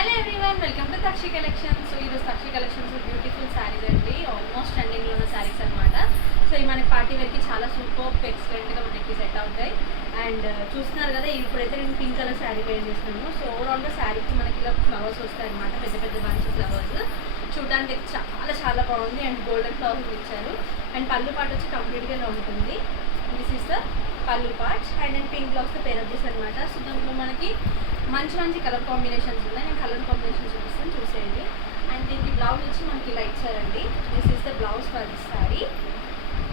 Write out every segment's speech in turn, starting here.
Hello everyone, welcome to Takshi collections. So ఈరోజు Takshi collections beautiful saris అండి, almost ట్రెండింగ్లో ఉన్న శారీస్ అనమాట. సో ఈ మన పార్టీ వేర్కి చాలా సూపర్ ఎక్సలెంట్గా మనకి సెట్ అవుతాయి. అండ్ చూస్తున్నారు కదా, ఇప్పుడైతే నేను పింక్ కలర్ శారీ వేర్ చేస్తున్నాను. సో ఓవరాల్గా శారీకి మనకి ఇలా ఫ్లవర్స్ వస్తాయి అనమాట, పెద్ద పెద్ద బంచ్ ఫ్లవర్స్. చూడడానికి చాలా చాలా బాగుంది. అండ్ గోల్డెన్ ఫ్లవర్స్ ఇచ్చారు. అండ్ పళ్ళు పాటు వచ్చి కంప్లీట్గా ఇలా ఉంటుంది. దిస్ ఈస్ ద పళ్ళు పార్ట్స్. అండ్ నేను పింక్ బ్లౌజ్తో పేరప్ చేశాను అనమాట. సో దాంట్లో మనకి మంచి మంచి కలర్ కాంబినేషన్స్ ఉన్నాయి. నేను కలర్ కాంబినేషన్ చూపిస్తాను, చూసేయండి. అండ్ దీనికి బ్లౌజ్ వచ్చి మనకి ఇలా ఇచ్చారండి. This is the blouse for this sari,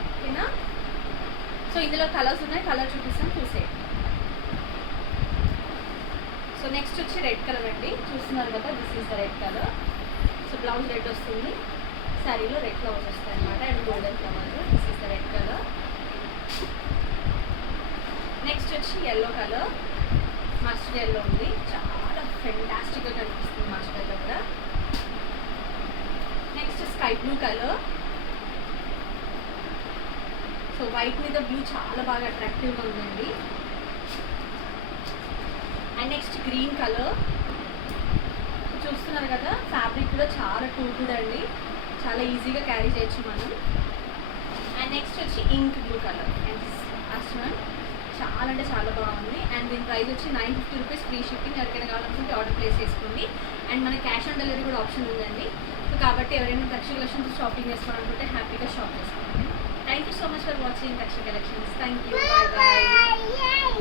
ఓకేనా. సో ఇందులో కలర్స్ ఉన్నాయి, కలర్ చూపిస్తాను, చూసేయండి. సో నెక్స్ట్ వచ్చి రెడ్ కలర్ అండి, చూస్తున్నారు కదా, this is the red colour. So blouse red వస్తుంది, శారీలో రెడ్ ఫ్లవర్స్ వస్తాయి అనమాట. And golden flowers. This is the red colour. Next వచ్చి ఎల్లో కలర్, మస్టర్డ్ ఎల్లో ఉంది, చాలా ఫెంటాస్టిక్గా కనిపిస్తుంది మస్టర్డ్ ఎల్లో కూడా. Next sky blue colour. So white మీద బ్లూ చాలా బాగా అట్రాక్టివ్గా ఉందండి. అండ్ నెక్స్ట్ గ్రీన్ కలర్, చూస్తున్నారు కదా, ఫ్యాబ్రిక్ కూడా చాలా టూగుడ్ అండి, చాలా ఈజీగా క్యారీ చేయొచ్చు మనం. అండ్ నెక్స్ట్ వచ్చి ఇంక్ బ్లూ కలర్. అండ్ అసలు చాలా అంటే చాలా బాగుంది. అండ్ దీని ప్రైస్ వచ్చి 950 రూపీస్, ఫ్రీ షిప్పింగ్. ఎవరికైనా కావాలనుకుంటే ఆర్డర్ ప్లేస్ చేసుకోండి. అండ్ మన క్యాష్ ఆన్ డెలివరీ కూడా ఆప్షన్ ఉందండి. సో కాబట్టి ఎవరైనా తక్ష కలెక్షన్స్ షాపింగ్ చేసుకోవాలనుకుంటే హ్యాపీగా షాప్ చేసుకోండి. Thank you so much for watching Taksha collections. Thank you, bye bye.